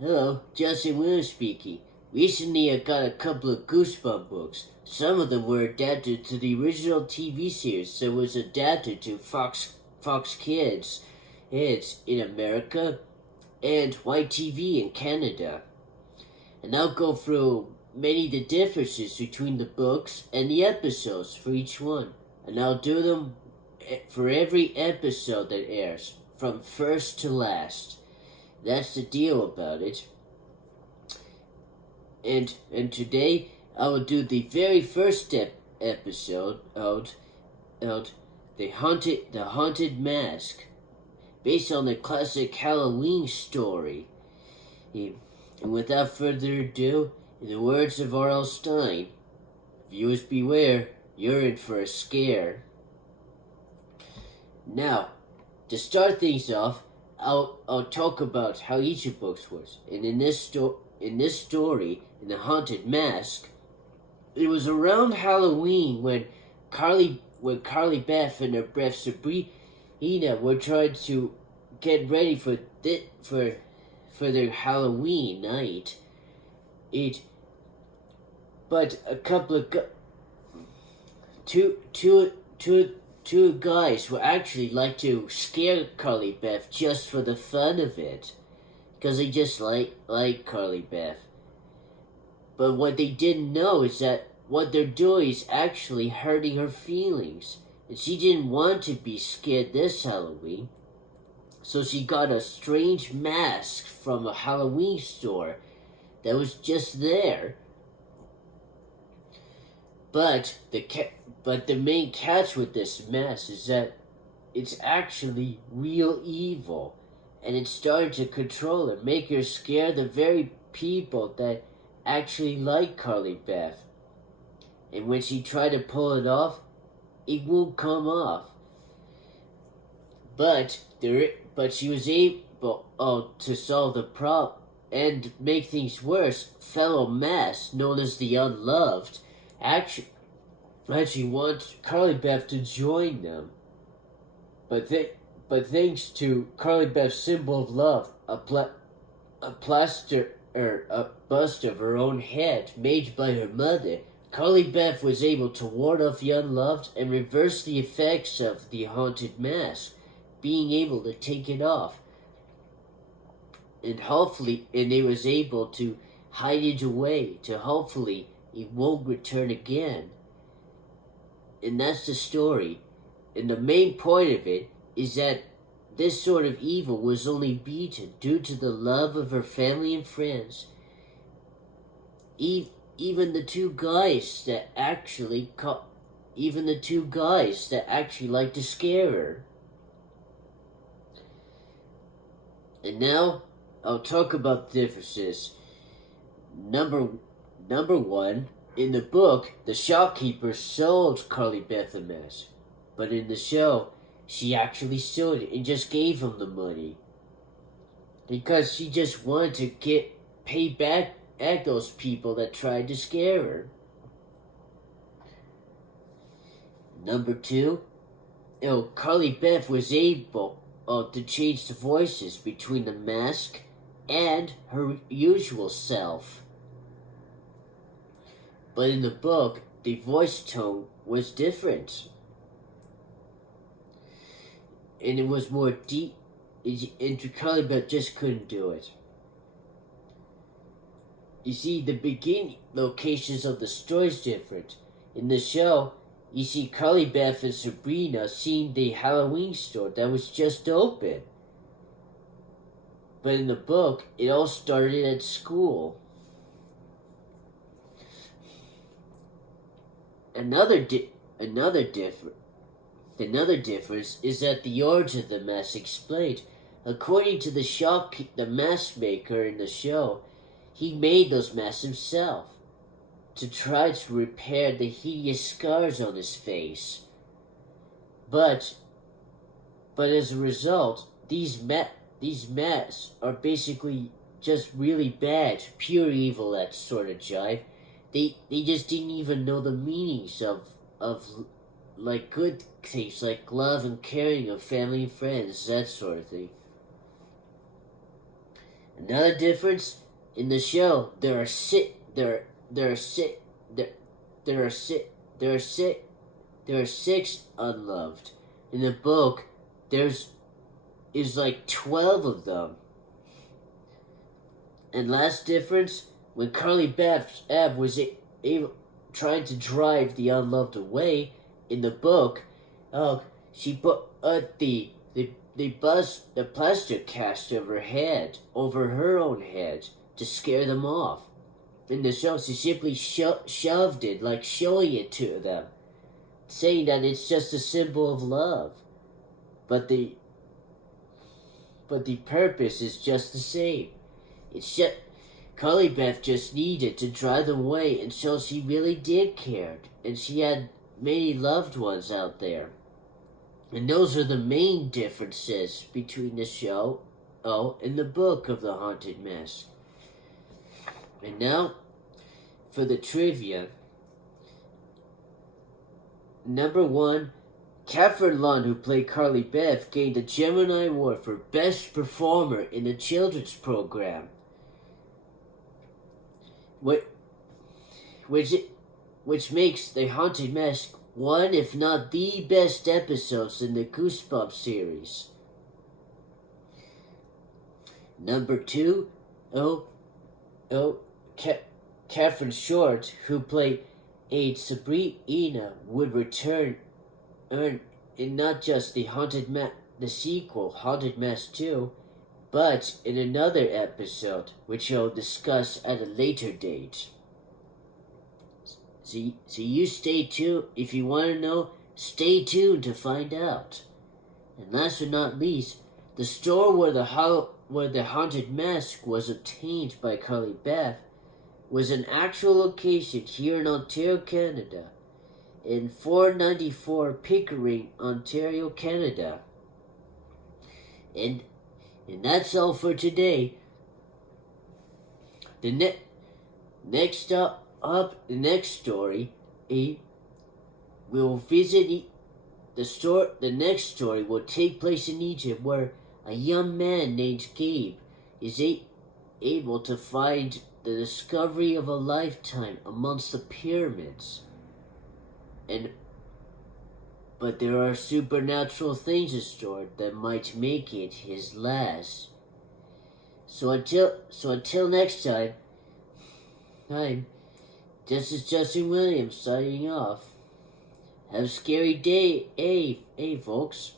Hello, Justin Williams speaking. Recently I got a couple of Goosebumps books. Some of them were adapted to the original TV series that was adapted to Fox Kids. It's in America and YTV in Canada. And I'll go through many of the differences between the books and the episodes for each one. And I'll do them for every episode that airs, from first to last. That's the deal about it. And today I will do the very first episode of the haunted mask, based on the classic Halloween story. And without further ado, in the words of R.L. Stine, viewers beware, you're in for a scare. Now, to start things off, I'll talk about how each of the books was. And in this story, in the haunted mask, it was around Halloween when Carly Beth and her breath Sabrina were trying to get ready for their Halloween night. But a couple of two guys would actually like to scare Carly Beth just for the fun of it, because they just like Carly Beth. But what they didn't know is that what they're doing is actually hurting her feelings, and she didn't want to be scared this Halloween. So she got a strange mask from a Halloween store that was just there. But the main catch with this mask is that it's actually real evil, and it's starting to control her, make her scare the very people that actually like Carly Beth. And when she tried to pull it off, it won't come off. But she was able to solve the problem and make things worse. Fellow mask known as the Unloved actually wants Carly Beth to join them. But thanks to Carly Beth's symbol of love, a bust of her own head made by her mother, Carly Beth was able to ward off the Unloved and reverse the effects of the haunted mask, being able to take it off. And they was able to hide it away to hopefully it won't return again. And that's the story. And the main point of it is that this sort of evil was only beaten due to the love of her family and friends. Even the two guys that actually like to scare her. And now I'll talk about the differences. Number one, in the book, the shopkeeper sold Carly Beth a mask, but in the show, she actually sold it and just gave him the money, because she just wanted to pay back at those people that tried to scare her. Number two, Carly Beth was able to change the voices between the mask and her usual self. But in the book, the voice tone was different. And it was more deep, and Carly Beth just couldn't do it. You see, the beginning locations of the story is different. In the show, you see Carly Beth and Sabrina seeing the Halloween store that was just open. But in the book, it all started at school. Another difference is that the origin of the mask explained. According to the mask maker in the show, he made those masks himself to try to repair the hideous scars on his face. But as a result, these masks are basically just really bad, pure evil, that sort of jive. They just didn't even know the meanings of like good things like love and caring of family and friends, that sort of thing. Another difference in the show, there are six there are six there there are six there are six there are six unloved. In the book, there's is like 12 of them. And last difference, when Carly Beth Ebb was able, trying to drive the unloved away in the book, she put the plaster cast over her own head to scare them off. In the show, she simply shoved it, like showing it to them, saying that it's just a symbol of love. But the purpose is just the same. It's just Carly Beth just needed to drive them away until she really did care, and she had many loved ones out there. And those are the main differences between the show, and the book of the Haunted Mask. And now, for the trivia. Number 1, Catherine Lund, who played Carly Beth, gained the Gemini Award for Best Performer in a Children's Program, which makes The Haunted Mask one, if not the best episodes in the Goosebumps series. Number 2, Catherine Short, who played Aide Sabrina, would return in not just the sequel, Haunted Mask 2, but in another episode, which I'll discuss at a later date. So you stay tuned. If you want to know, stay tuned to find out. And last but not least, the store where the Haunted Mask was obtained by Carly Beth was an actual location here in Ontario, Canada, in 494 Pickering, Ontario, Canada. And that's all for today. The next story, we'll visit the store. The next story will take place in Egypt, where a young man named Gabe is able to find the discovery of a lifetime amongst the pyramids. But there are supernatural things in store that might make it his last. So until next time, this is Justin Williams signing off. Have a scary day, folks.